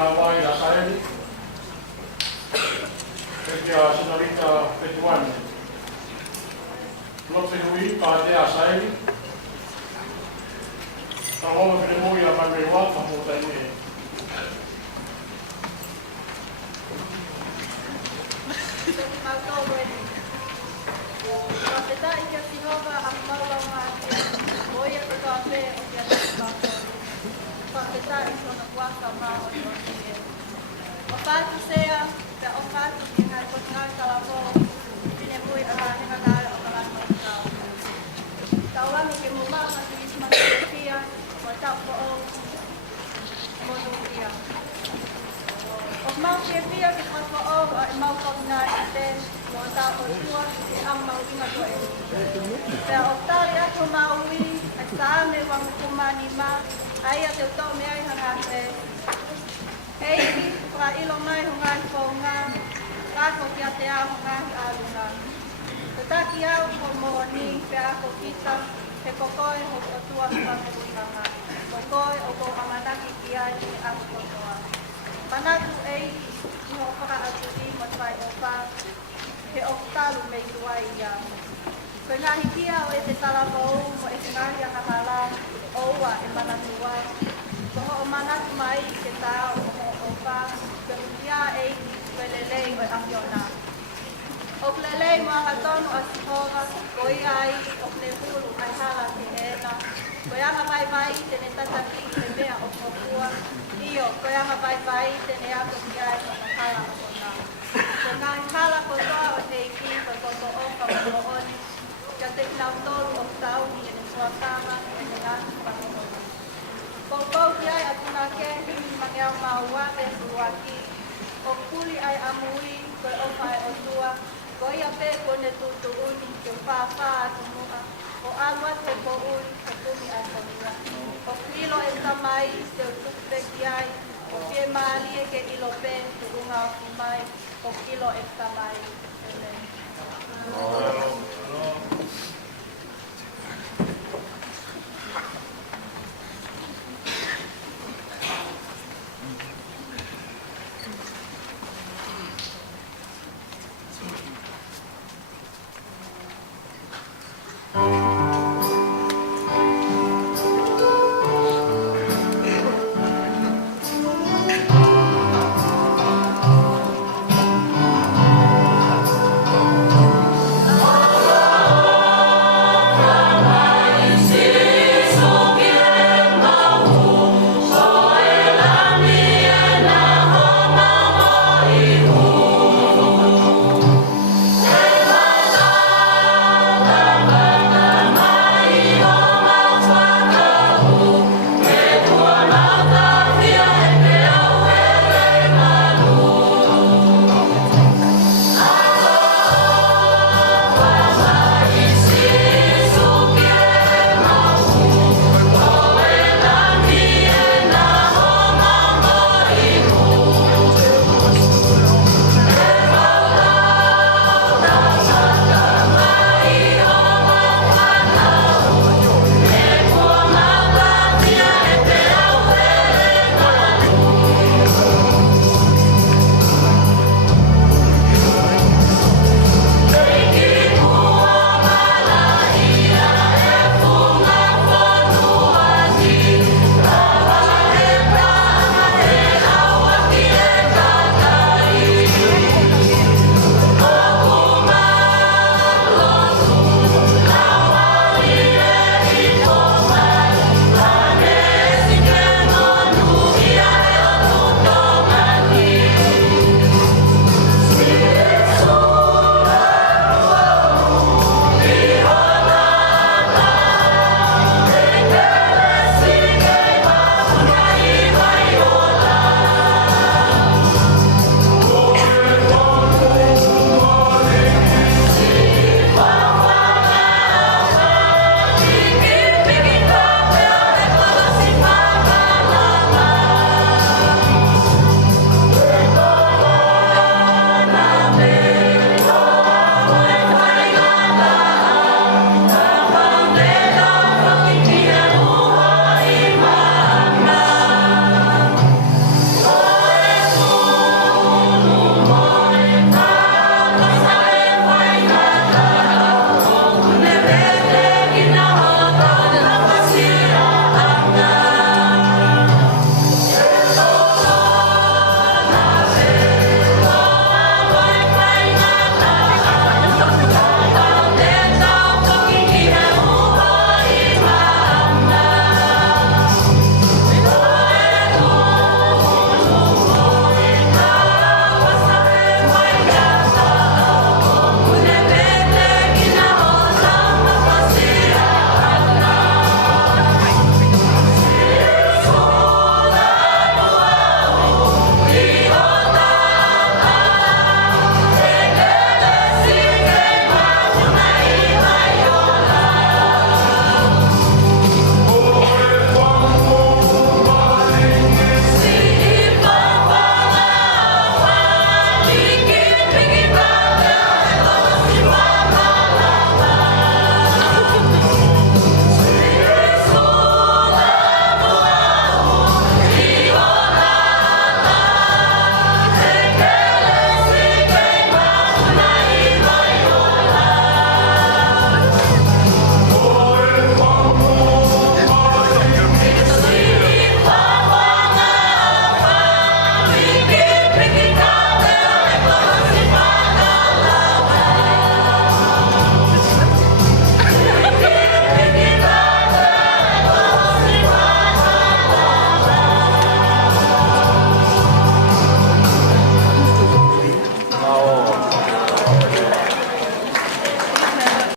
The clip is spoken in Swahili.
Hawaii a Saeli, peke a Senorita Petuane. Lope hui pāte a Saeli, ta hoa pere mui a Manrewa, ka mōta i e. Kapeta i kia Sinova ang maulanga ke moia ka kape o kia tēpako. Kapeta i kona kuaka mao i o kia. O kātu sea, pe o kātu ki ngai kotingai kalako, tine mui a kāhenga kāre o kalako o kau. Tauangi ke mumama ki ismaki o kia, o tapo o modu kia. O mau kia pia ki tapo o a i mau kotingai i te, mo tapo tua ki ang mau inga ko e. Pea o tari ako maui, a tāne wang kumani ma, ai a te uto me ai hanga te. Eiki, pra ilo mai hungai whaunga, kako ki a te aho ngai alunga. Te taki au ko mooni, pea ako kita, he kokoe ho o tua whakurutanga. Kokoe o ko amanaki ki ai ni ako kotoa. Manatu eiki, iho o whaka atu i mo tai o wha, he o talu mei tuai ia. Koe ngā hikia o e te talapa o mo e te ngahi a kakala o ua e manatu wai. Ko ho o manatu mai i te tau o ho o wha, ke unia e koe lelei o e ahiona. O lelei mo anga tonu a sihora, ko i ai o ne hulu ai hala te ena. Koe anga vai vai i tene tataki te mea o kokua. Io, koe anga vai vai i tene ako ki ai o hala o kona. Ko ngā hala ko toa o te iki ko koko oka o mooni. Kia te kinau tolu o tauni e ne suatama e ne ngāti whakamono. Ko kou ki ai atuna ke himi mangeau maua e suaki. O kuli ai amui koe oka e o tua. Ko ia pe kone tutu uni ke whawha atu mua. O alua te po ui ke tumi ai konua. O krilo e tamai te o tukpe ki ai. O pie maali e ke ilo pe te unga o mai. O kilo e tamai. Amen.